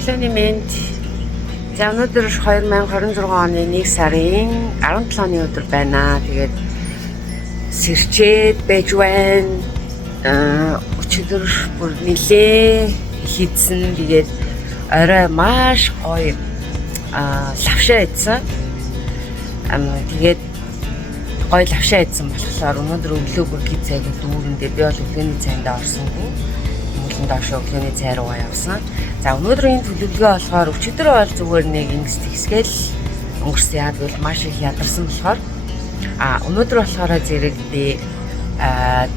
Комплимент. За өнөөдөр 2026 оны 1 сарын 17-ны өдөр байна. Тэгээд сэрчээд байж байна. Өчигдөр бүр нилээ хийдсэн. Тэгээд орой маш гоё лавшаа идсэн. Тэгээд гоё лавшаа идсэн болохоор өнөөдөр өглөө бүр гизээг дүүрэндээ би бол өглөөний цайнд орсонгүй. Доош өглөөний цай руу явсан. За өнөөдрийн төлөвлөгөө болохоор өчигдөр бол зүгээр нэг ингэс тэгсгээл өнгөрсөн. Яг бол маш их ядарсан болохоор өнөөдөр болохоор зэрэг би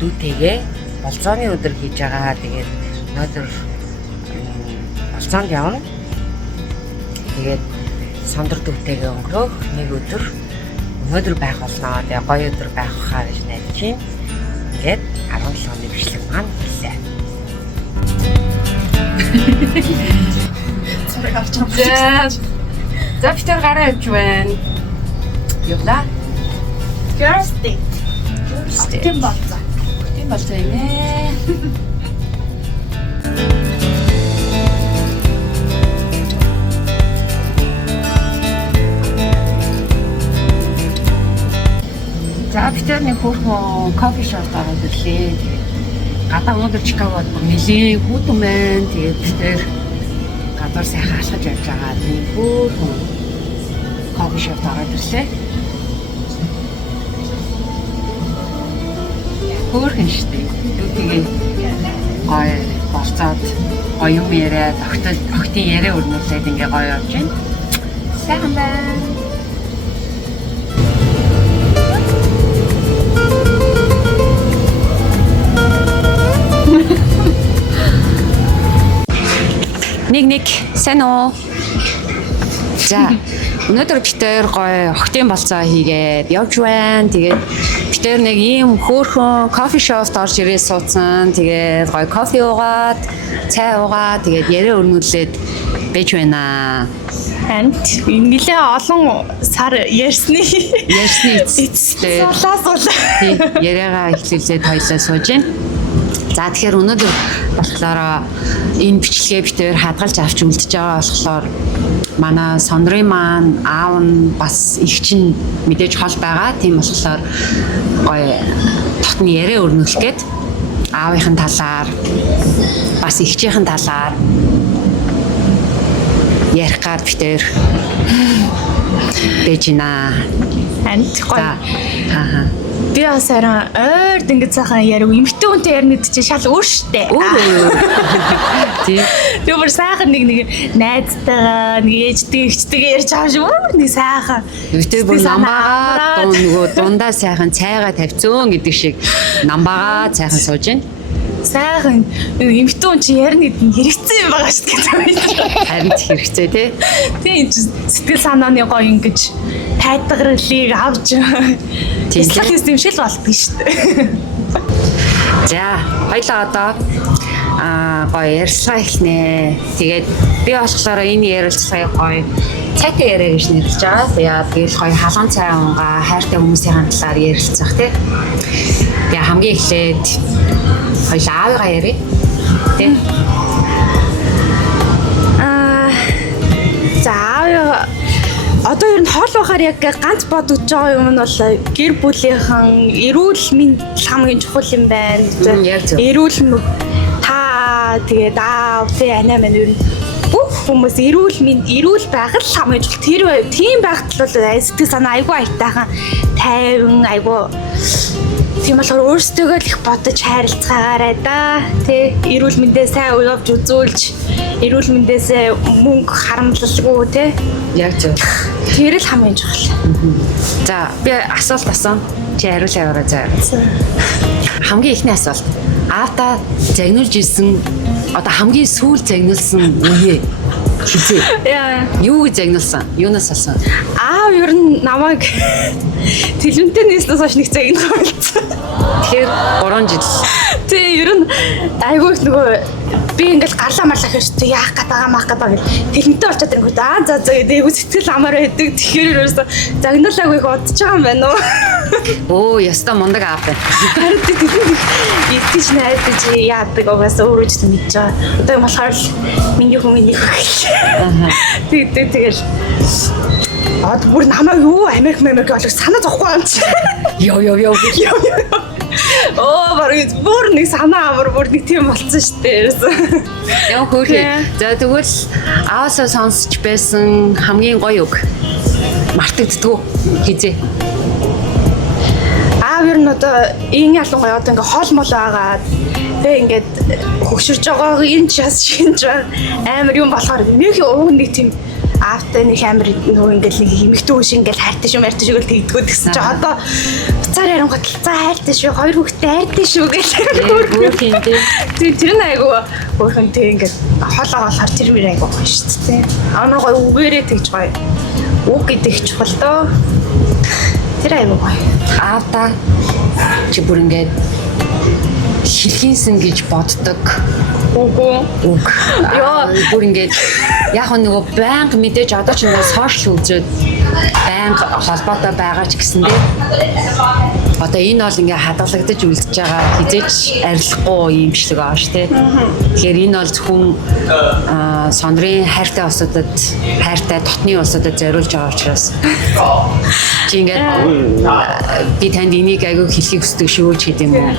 дүүтэйгээ болцооны өдөр хийж байгаа. Тэгээд өнөөдөр болцоонд явна. Тэгээд сондөр дүүтэйгээ өнгөрөх нэг өдөр өнөөдөр байх болно. Тэгээд гоё өдөр байх хаа гэж найдаж байна. Тэгээд 17 оны бичлэг маань хэлээ. За битэр гараа явж байна. Явлаа. Girls date. Тийм болцоо. Тийм болцоо юм ээ. За битэр нэг хөөрхөн кофе шоп гараад ирлээ. Гадаа өнөөдөр Чикагод нэлээ хүүтэн байна. Тэгээд битэр гадар сайхан алхаж явж байгаа. Тийм хөөрхөн кофе шоп гараад ирлээ. Хөөрхөн шүү дээ. Тэгээд гоё болцоод гоё юм яриад огтын яриа өрнүүлээд ингээ гоё явж байна. Сайхан байна. Нэг сайн уу? За өнөөдөр битэр гоё охтын болцоо хийгээд явж байна. Тэгээд битэр нэг ийм хөөрхөн кофе шопт орж ирээ суудсан. Тэгээд гоё кофе уугаад, цай уугаад тэгээд яриа өрнүүлээд байж байна. And нэлээ олон сар ярьсны Эцтэй. Тийм яриагаа эхлүүлээд хоёлаа сууж байна. За тэгэхээр өнөөдөр болохоор энэ бичлэгээ битээр хадгалж авч үлдэж байгаа болохоор манай сондрын маань аав нь бас их чинь мэдээж хол байгаа. Тийм болохоор гоё тотны яриа өрнүүлэх гээд аавынхын талаар бас ихчийнхэн талаар ярих гад битээр байж байна. And гоё. Би бас арай ойрд ингэж сайхан яриаг эмхтэн хүнтэй ярина гэдэг чинь шал өөр штэ. Тийм. Би бүр сайхан нэг найзтайгаа нэг ээжтэй ихчтэйгээ ярьж байгаа шүү. Нэг сайхан. Битээ бүр намбагаа нөгөө дундаа сайхан цайгаа тавьцсан гэдэг шиг намбагаа сайхан сууж байна. Сайхан эмхтэн хүн чи ярина гэдэг нь хэрэгцээ юм байгаа шүү дээ. Харин хэрэгцээ тий. Тийм сэтгэл санааны гоё ингэж тайтгарлыг авч Тэслэх юмшил болдго шүү дээ. За хоёлаа одоо гоё ярьцлага эхлэнэ. Тэгээд би болохоор энэ ярилцлагыг гоё цайтай яриа гэж нэрлэж байгаа. Тэгээд гоё халуун цай унгаа хайртай хүмүүсийн талаар ярилцах тий. Тэгээд хамгийн эхлээд хоёлаа аавыгаа ярив. Тий. За аавыгаа одоо ер нь хоол байхаар яг ганц бодож байгаа юм нь бол гэр бүлийнхэн эрүүл мэнд хамгийн чухал юм байна. Эрүүл та тэгээд аав тэ анаа мань ер нь бүх хүмүүс эрүүл байх л хамгийн чухал. Тийм байхад л сэтгэл санаа айгүй аятайхан тайван айгүй. Тийм болохоор өөрсдөө л их бодож хайрлцгаагаарай да. Тэ эрүүл мэндээ сайн явж үзүүлж эрүүл мэндээсээ мөнгө харамлалгүй тэ. Яг зөв. Тэр л хамгийн чухал. За би асуулт асуусан. Чи хариулъя аваарай заа. Хамгийн ихний асуулт. Аавта загнуулж ирсэн одоо хамгийн сүүл загнуулсан үе хизээ. Яа. Юу гэж загнуулсан? Юунаас болсон? Аав ер нь намайг телевизтэй нээснээс хойш нэг загнуулсан. Тэгэхээр 3 жил. Тэ ер нь айгүй их нөгөө би ингээл гарлаа марлах хэрэгтэй яах гээд байгаа мах гэдэг тэрнтэй очиад ирэнгүүт за гэдэг сэтгэл амар байдаг. Тэгэхээр ерөөсө загнуулаагүй их удаж байгаа юм байна уу? Оо, яста мундаг аав байна. Харин итгэж найдаж яадаг угаасаа өөрөө ч мэдж байгаа. Одоо юм болохоор миний хүмүүс тэгэл бүр намайг юу Америк олох санаа зовхгүй юм чи. Йоо. Оо, бүр нэг санаа амар бүр нэг тийм болцсон шүү дээ. Яа хөөрхий. За тэгвэл аавсаа сонсч байсан хамгийн гоё үг мартагддгүй хизээ. Аав ер нь одоо энэ ялангуяа одоо ингээ хоол мол байгаа. Тэгээ ингээд хөгшөрж байгаа энэ час шинж амар юм болохоор нэг уг нэг тийм аавтай нэг амар нөгөө ингээд нэг хэмэгтэй хүн шиг ингээд хайртай шүү мартай шүү гэж тэгдгүүд гэсэн чи одоо буцаар ярангуут за хайртай шүү хоёр хүүхдээ хайртай шүү гэж тэр нь айгу өөрхөн тэг ингээд хоолоо болохоор тэр мөр айгу гоё шүү дээ. Амар гоё үгээрээ тэгж гоё. Үг гэдэг чухал доо. Тэр айгу гоё. Аавта чи бүр ингээд шилхийнсэн гэж боддог. Үгүй. Яа, бүр ингээд яг нөгөө банк мэдээж одоо ч нөгөө сошиал үзээд банк холбоотой байгаа ч гэсэндээ одоо энэ бол ингээ хадгалагдаж үлдэж байгаа хизээч арилахгүй юм шиг байгаа ш тий. Тэгэхээр энэ бол зөвхөн сондрын хайртай улсуудад хайртай дотны улсуудад зориулж байгаа учраас чи ингээд би танд энийг айгүй хэлхийг хүсдэг шүү ч гэдэм үү.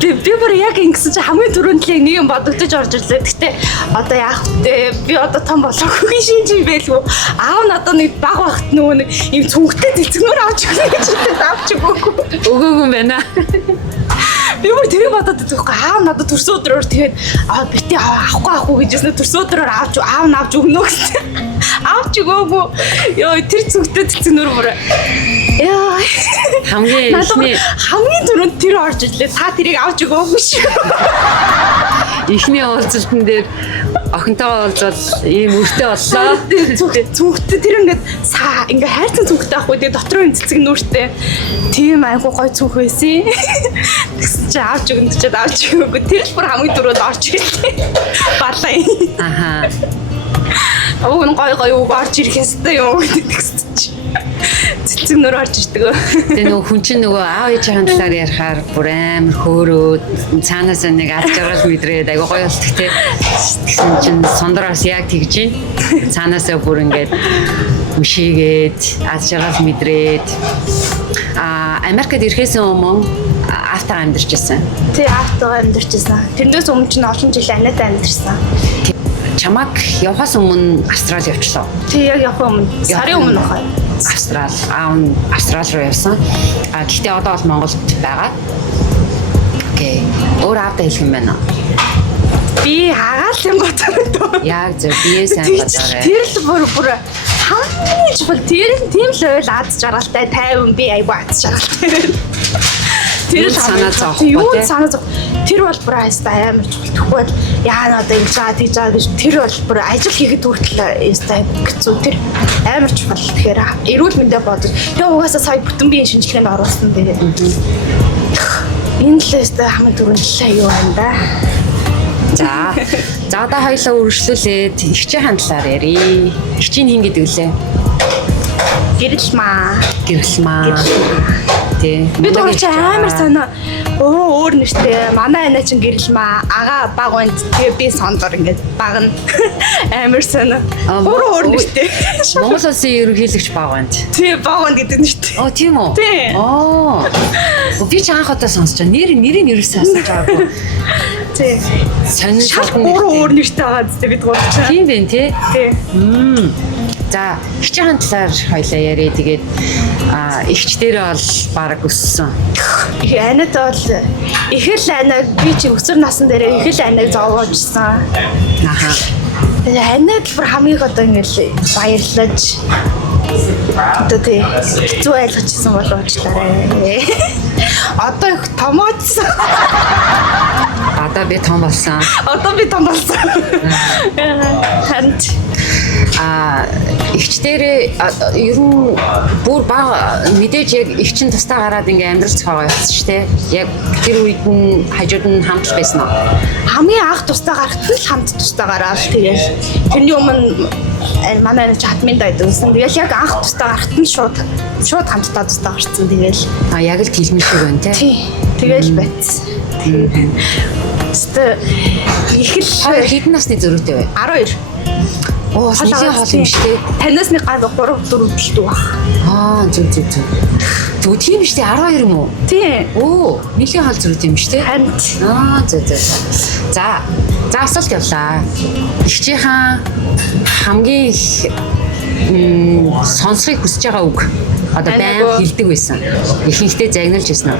Би бүр яг ингэсэн чи хамгийн түрүүнд л нэг юм бодогдож орж ирлээ. Гэтэ одоо яах вэ? Би одоо том болоогүй шинж юм байлгүй. Аав нь одоо нэг баг багт нөгөө нэг юм цүнхтэй дэлцгнөр авч өгнө гэж авч өгөөгүй. Өгөөгүй юм байна. Би бүр тэрийг бодоод байхгүй. Аав надад төрсөн өдрөөр тэгээд бити авахгүй гэж яснаа төрсөн өдрөөр аав нь авч өгнө гэсэн. Авч өгөөгүй. Йоо тэр цүнхтэй дэлцгнөр бүр. Яа. Хамгийн түрүүнд тэр орж ирлээ. Та тэрийг авч өгөөгүй шүү. Ихний уулзалтан дээр охинтойгоо уулзвал ийм үртэй боллоо. Цүнхтэй тэр ингээ хайрцан цүнхтэй ахгүй тэгээ дотроо энэ цэцэг нүртэй. Тийм айгуу гой цүнх байсан. Тэгсэн чи авч өгнө ч авч өгөөгүй. Тэр л бүр хамгийн түрүүнд орж ирлээ. Балаа. Аха. Өвгөн гой үг орж ирэх ёстой юм гэсэн чи. Цэцэг нүр орж ирдэг. Тэгээ нөгөө хүн чинь нөгөө аав ээжийн талаар ярихаар бүр амар хөөрөөд цаанаас нэг аз жаргал мэдрээд айгуу гоё болт те. Тэгсэн чинь сондороос яг тэгж ийн. Цаанаасаа бүр ингээд мшигээд аз жаргал мэдрээд Америкт ирэхээс өмнө автаа амьдарч байсан. Тий, автаа амьдарч байсан. Тэрнээс өмнө чинь олон жил анаад амьдарсан. Чамаг явахаас өмнө Австрали явчлаа. Тий, яг явах өмнө сарын өмнө хаа. Австрали руу явсан. Гэхдээ одоо бол Монголд байгаа. Окей. Өөр аавтай хэлэх юм байна. Би хагаал юм бодсон. Яг зөв бие сайн бодоорой. Тэр л бүр хамгийн чухал тэр тийм л ойл аз жаргалтай тайван би айгу аз жаргалтай. Тэр санаа зовхгүй. Юу санаа зов. Тэр бол бүр амар чухал. Тэгвэл яа одоо энэ цаа тийж байгаа гэж тэр бол бүр ажил хийхэд хүртэл ястай хэцүү. Тэр амар чухал. Тэгэхээр эрүүл мэндэ бодож. Тэгээ угаасаа сая бүтэн биеийн шинжилгээнд оруулсан тэгээд. Энэ л ястай хамгийн түрүүнд л юу байна да. За одоо хоёлаа үргэлжлүүлээд ихчийн талаар ярий. Ихчийн хин гэдэг үлээ. Гэрэлмаа. Тий. Би тэр чи амар санаа өөр нэртэй. Манай анаа чин гэрэлмаа. Ага баг байна. Тэгээ би сондор ингээд баг нь амар санаа. Өөр нэртэй. Монгол улсын ерөнхийлөгч баг байна. Тий, баг байна гэдэг нэртэй. Оо тийм үү? Тий. Оо. Би ч анх удаа сонсож байгаа. Нэрийг ерөөсөө асууж байгаагүй. Тий. Сонирхолтой өөр нэртэй байгаа зү бид гурав. Тийм байх тий. Тий. За ихчийн талаар хоёлаа яриа. Тэгээд ихч дээрээ бол баг өссөн. Анаад бол ихэл анаа би чи өсвөр насн дээрээ ихэл анааг зовоожсан. Аха. Тэгээ анаад бүр хамгийн их одоо ингээл баярлаж одоо тий хэцүү ойлгочихсон болоочлаарэ. Одоо их томоодсон. Одоо би том болсон. Харин Игчдэрээ ер нь бүр бага мэдээж яг игчин тустаа гараад ингээ амьдрал цогоо явсан шүү дээ. Яг тэр үед нь хажууд нь хамт байсан уу? Хамгийн анх тустаа гарахт л хамт тустаа гараад тэгэл тэрний өмнө манай чатмын дайд өгсөн. Тэгэл яг анх тустаа гарахт нь шууд хамтдаа тустаа гарцсан. Тэгэл яг л хэлмэл шиг байна тий. Тэгэл байц. Өстө их л хэдэн насны зөрүүтэй вэ? 12. Оо, нэлийн хоол юм шүү дээ. Танаас нэг 3 4 дэлдүү баг. Зүг. Зүг тийм шүү дээ 12 юм уу? Тий. Оо, нэлийн хоол зөрүүтэй юм шүү дээ. Хамт. Зүг. За асуулт явлаа. Игчийн хамгийн их сонсхийг хүсэж байгаа үг одоо байн хэлдэг байсан. Ихэнхдээ загнуулж байсан уу?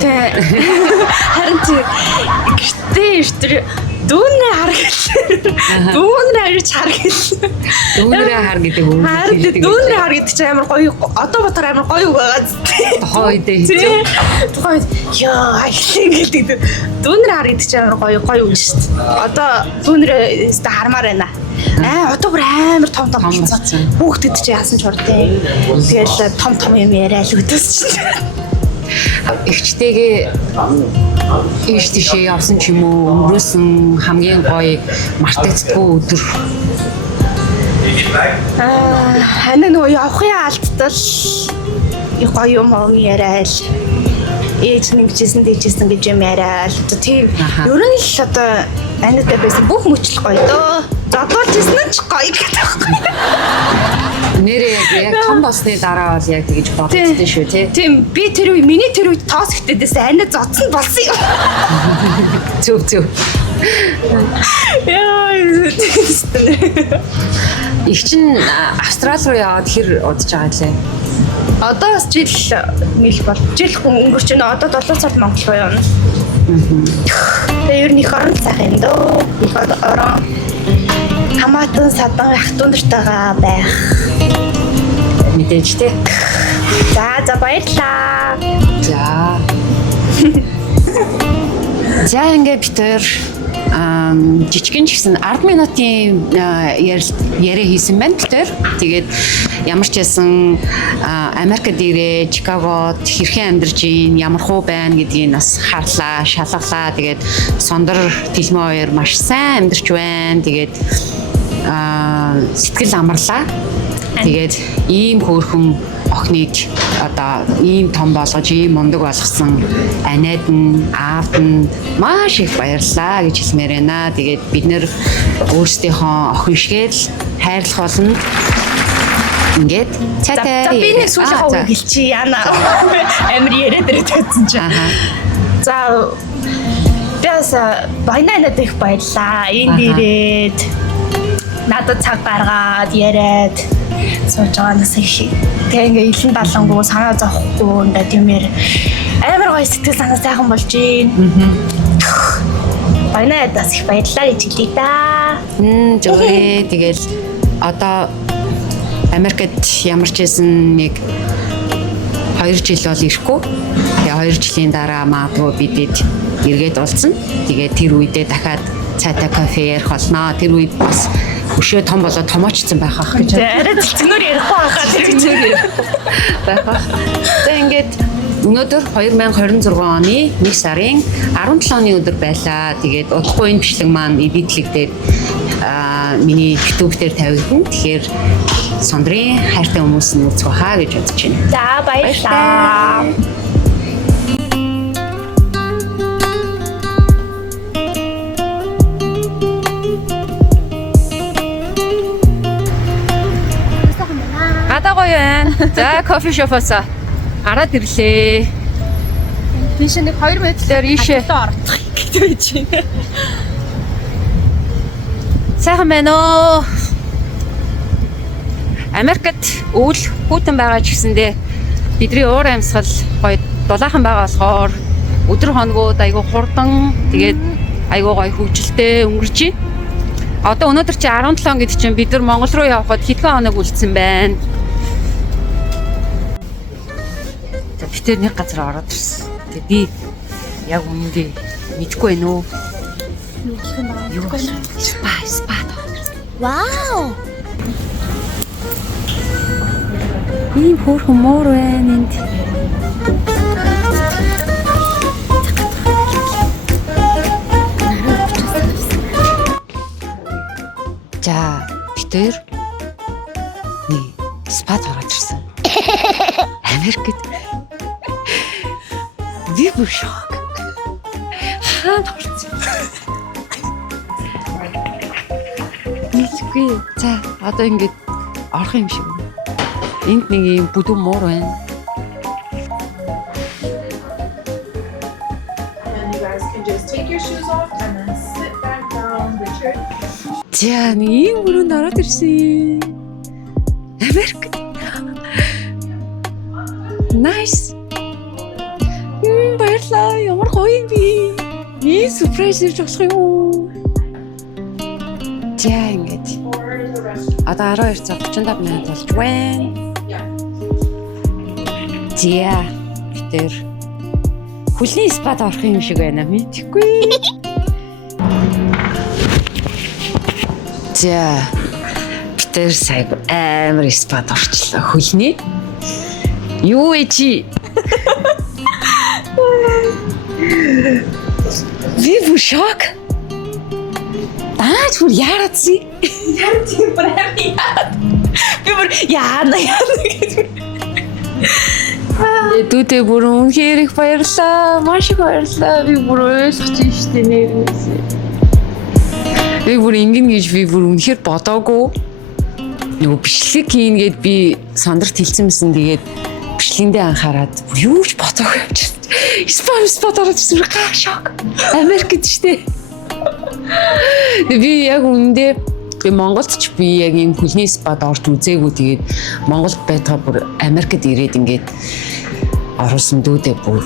Харин гэртээ дүүнээ хар гэл. Дүүнээ хар гэдэг үг. Дүүнээ хар гэдэг чинь амар гоё. Одоо бодохоор амар гоё үг байгаа зү. Тухайн үед хэвчээ. Тухайн үед яа хэлдэг. Дүүнээ хар гэдэг чинь амар гоё үг шүү дээ. Одоо дүүнээ өстө хармаар байна. Одоо бүр амар том болсон. Хүүхдэд чи яасан ч урдээ. Тэгэл том юм яриа л өдөөс чинь. Игчтэйгээ ийш тийшээ явсан ч юм уу өнгөрөөсөн хамгийн гоё мартагддаггүй өдөр. Хана нөгөө явахын алдтал их гоё юм яриад ээж нэгжсэн дэжсэн гэж юм яриад тийм ер нь л одоо анидаа байсан бүх мөчл гоё дөө. Зодуулжсэн нь ч гоё гэдэг байхгүй. Нэрээ яг том болсны дараа бол яг тэгж бодсон шүү тий. Тийм би тэр үе миний тэр үед тоос хтэдээс анид зодсон болсон юм. Зүг. Яа. Их чин Австрали руу яваад хэр удаж байгаа лээ. Одоо бас жил нийл бол жил өнгөрч байна. Одоо 7 сард Монгол руу явна. Тэгээ ер нь их орон сайхан юм дөө. Их орон хамаатан садан ах дүүнэртэйгээ байх. Мэдээж тий. За баярлаа. За ингээ битэр жижигэн ч гэсэн 10 минутын яриа хийсэн байна битэр. Тэгээд ямар ч байсан Америкт ирээ, Чикагод хэрхэн амьдарч ийн, ямар хуу байна гэдгийг бас харлаа, шалгалаа. Тэгээд Сондөр Тэлмэн хоёр маш сайн амьдарч байна. Тэгээд сэтгэл амарлаа. Тэгээд ийм хөөрхөн охиныг одоо ийм том болгож ийм мундаг болгосон анид нь аавд нь маш их баярлалаа гэж хэлмээр байна. Тэгээд бид нэр өөрсдийнхөө охин шигээл хайрлах болно. Ингээд цаатай. За би нэг сүүлийн хавыг хэлчихье яана. Амар яриад ирсэн чинь. За бас баянаад их баярлаа. Энд ирээд надад цаг гаргаад яриад сууж байгаанаас их тэгээ ингээ илэн далангуу санаа зовхгүй ингээ тиймэр амар гоё сэтгэл санаа сайхан болж гин. Баянадаас их баярлалаа гэж хэлээ да. Жогөө тэгэл одоо Америкт ямар ч байсан нэг 2 жил бол ирэхгүй. Тэгээ 2 жилийн дараа магадгүй бидэд эргээд уулзсан. Тэгээ тэр үедээ дахиад цайтай кофе ярих болно. Тэр үед бас өшөө том болоод томоочсон байх ах гэж. Арай цэцгнөр ярихгүй байхаа тэр цэцгнөр байх ах. За ингээд өнөөдөр 2026 оны 1 сарын 17-ны өдөр байлаа. Тэгээд удахгүй энэ бичлэг маань эдитлэгдээд миний YouTube дээр тавигдана. Тэгэхээр Сондрын хайртай хүмүүс нь үзэх байхаа гэж бодож байна. За баярлалаа. Гадаа гоё байна. За кофе шопоос гараад ирлээ. Биш нэг 2 метрээр ийшээ орох гэдэг байж байна. Сайхан байна уу? Америкт өвөл хүүтэн байгаа ч гэсэндээ бидний уур амьсгал гоё дулаахан байгаа болохоор өдөр хоногуд айгүй хурдан тэгээд айгүй гоё хөвгөлтэй өнгөрч байна. Одоо өнөөдөр чи 17 гэдэг чинь бид нар Монгол руу явхад хэдхэн хоног үлдсэн байна. Би тэр нэг газар ороод ирсэн. Тэгээ би яг үнэндээ мэдгүй байна уу? Юу спа. Вау. Ийм хөөрхөн муур байна энд. За, битэр нэг спад ороод ирсэн. Америкт. Би бүр шок. Хаана орсон? Нийлгүй. За, одоо ингэж орох юм шиг байна. Энд нэг юм бүдүүн муур байна. And you guys can just take your shoes off and then sit back down the chair. За, нэг ийм өрөөнд ороод ирсэн. Америк. Nice. Баярлалаа. Ямар гоё юм бэ? Ийм surprise ирж болох юм. За, ингэж. Or the rest. Одоо 12:35 минут болж байна. Yeah. За, битэр хүлний спад орох юм шиг байна. Мэдхгүй. За, битэр сая амар спад орчлоо. Хүлний. Юу вэ чи? Би бүр шок. Даач бүр яарадсан? Тийм бүр амин яа. Би бүр яана гэж. Дүүтэй бүр үнхээр их баярлаа. Маш их баярлаа. Би бүр ойлгож байна шүү дээ нэрнээс. Би бүр ингэн гэж би бүр үнэхээр бодоогүй. Нөгөө бичлэг хийн гэд би сандарт хэлсэн мэсэн тэгээд бичлэгэндээ анхаарад бүр юу ч бодоогүй юм чинь. Спад ороод ирсэн гаа шок. Америкт шүү дээ. Би яг үндэ би Монголд ч би яг ийм хүлний спад орж үзээгүй тэгээд Монголд байтгаа бүр Америкт ирээд ингээд оруулсан дүүдээ бүр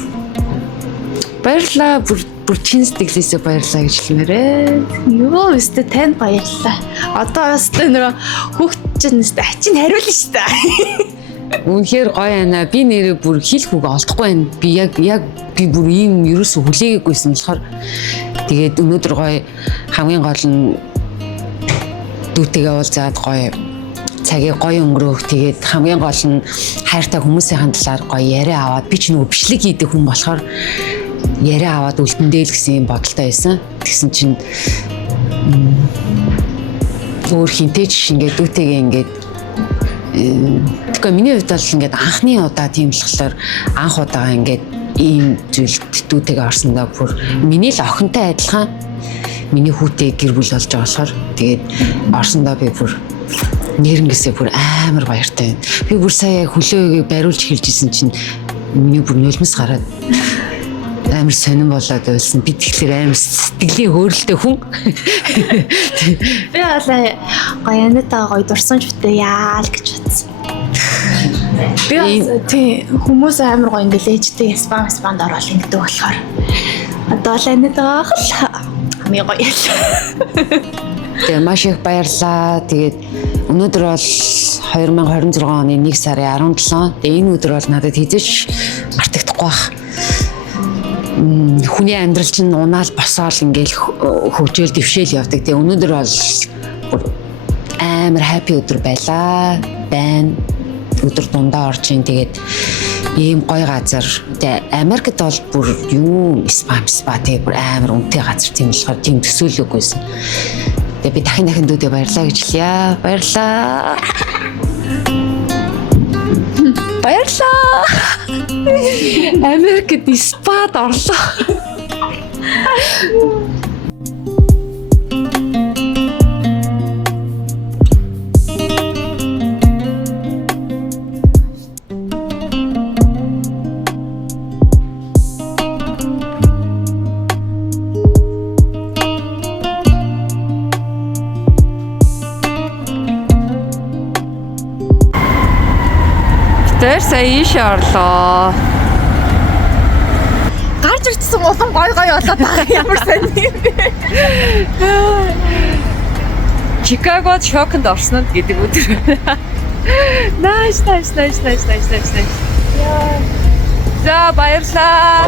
баярлаа бүр чин сэтгэлээсээ баярлаа гэж хэлмээрээ. Юу өстө танд баярлалаа. Одоо өстө нөө хүүхд чинь өстө ачин хариулна шүү дээ. Үнэхээр гоё байна. Би нэрээ бүр хэл хүүг олдохгүй байна. Би яг би бүр ийм ерөөсө хүлээгүйсэн болохоор тэгээд өнөөдөр гоё хамгийн гол нь дүүтэйгээ уулзаад гоё цагийг гоё өнгөрөөх. Тэгээд хамгийн гол нь хайртай хүмүүсийн талаар гоё яриа аваад би ч нөгөө бичлэг хийдэг хүн болохоор яриа аваад үлдэндээ л гэсэн юм бодолтой байсан. Тэгсэн чинь өөр хинтэй ч ингээд дүүтэйгээ ингээд тэгэхээр миний хувьд бол ингээд анхны удаа тийм болохоор анх удаага ингээд ийм зүйлд дүүтэйгээ орсондоо бүр миний л охинтой адилхан миний хүүтэй гэр бүл болж байгаа болохоор тэгээд орсондоо би бүр нэрнгээсээ бүр амар баяртай. Би бүр сая хөлөөгээ бариулж хэлж исэн чинь миний бүр нулимс гараад амар сонирн болоод байсан. Би тэгэхээр амар сэтгэлийн хөөрөлтэй хүн. Би болоо гоё анатаа гоё дурсан ч битээ яал гэж бодсон. Би тийм хүмүүс амар гоё ингээл ээжтэй спанд ороод ингэдэг болохоор одоо л анатаа хал хамгийн гоё яа. Тэгээ маш их баярлаа. Тэгээд өнөөдөр бол 2026 оны 1 сарын 17. Тэгээ энэ өдөр бол надад хизээч мартагдахгүй байх. Хүний амьдрал чинь унаал босоол ингээл хөгжөөл дэвшээл явдаг. Тэгээ өнөөдөр бол амар happy өдөр байлаа. Байна. Өдөр дундаа орж ийн. Тэгээд ийм гоё газар. Тэгээ Америкт бол бүр юу спа тэгээ бүр амар үнэтэй газар тийм болохоор тийм төсөөлөггүйсэн. Тэгээ би дахин дүүдээ баярлаа гэж хэлье. Баярлаа. Баярлаа. Америкт спад орлоо. Тэр сая ийш орлоо. Гарч ирсэн улам гоё болоод байгаа ямар сайн юм бэ? Чикагод шоконд орснонд гэдэг өдөр. Nice. За баярлаа.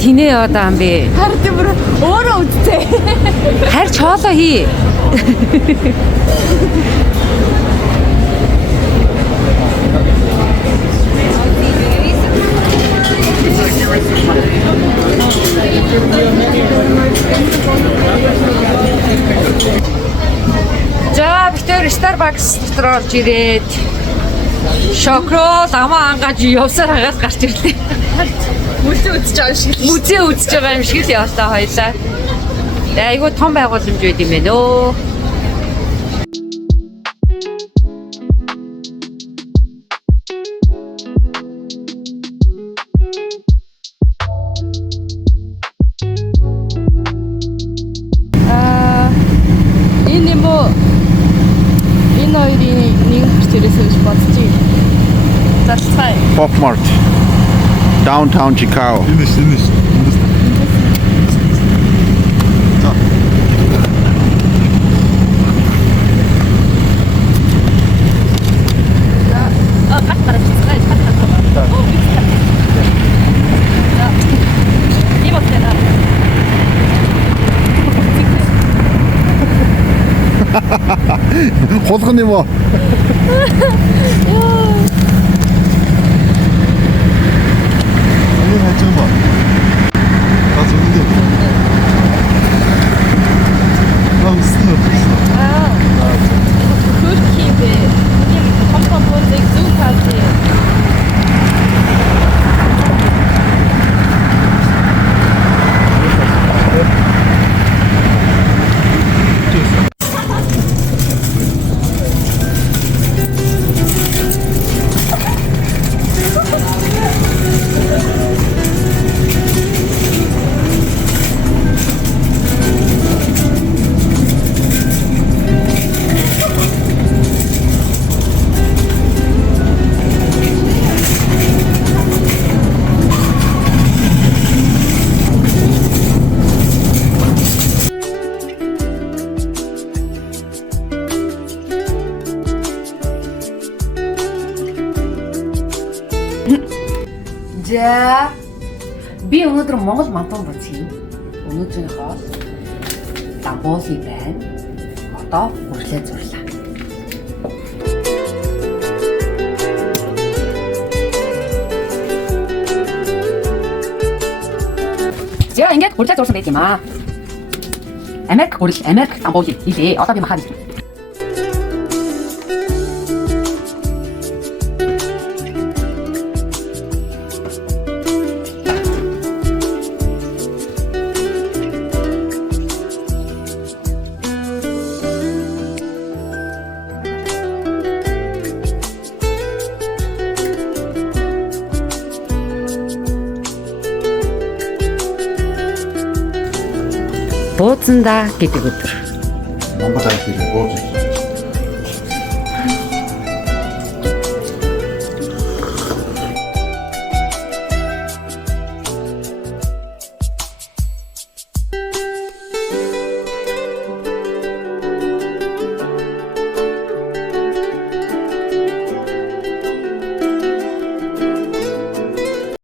тинэ одоо ам бэ? Харин бүр өөрөө үзтээ. Харь чоолоо хий. За битэр Starbucks дотор орж ирээд шоколад амаа ангаж явсаар хагаад гарч ирлээ. Музей үзэж байгаа шиг. Музей үзэж байгаа юм шиг л явлаа хоёлаа. Айгуу том байгууламж байд юм байна өө. Энэ юм уу? Энэ хоёрын нэг гарч ирээсэй гэж бодчих. Залцгаая. Pop Mart. Downtown Chicago. Finish. Хулган юм уу? Ангийн хажиг ба. Та зүгдээ. Намстын өчсөн. Хөрхий бэ. Ийм компон болыг зүг тавьчих. За би өнөөдөр Монгол мантан буцъя. Өнөөдрийн хоол дамбуули байна. Одоо хүрхлээ зурлаа. За ингээд хүрхлээ зурсан байх юм аа. Америк хүрхэл, Америк дамбуули хийлээ. Одоо би махаад ирсэн. Бууцанда гэдэг өдөр. Монгол айлт ирээ бууж.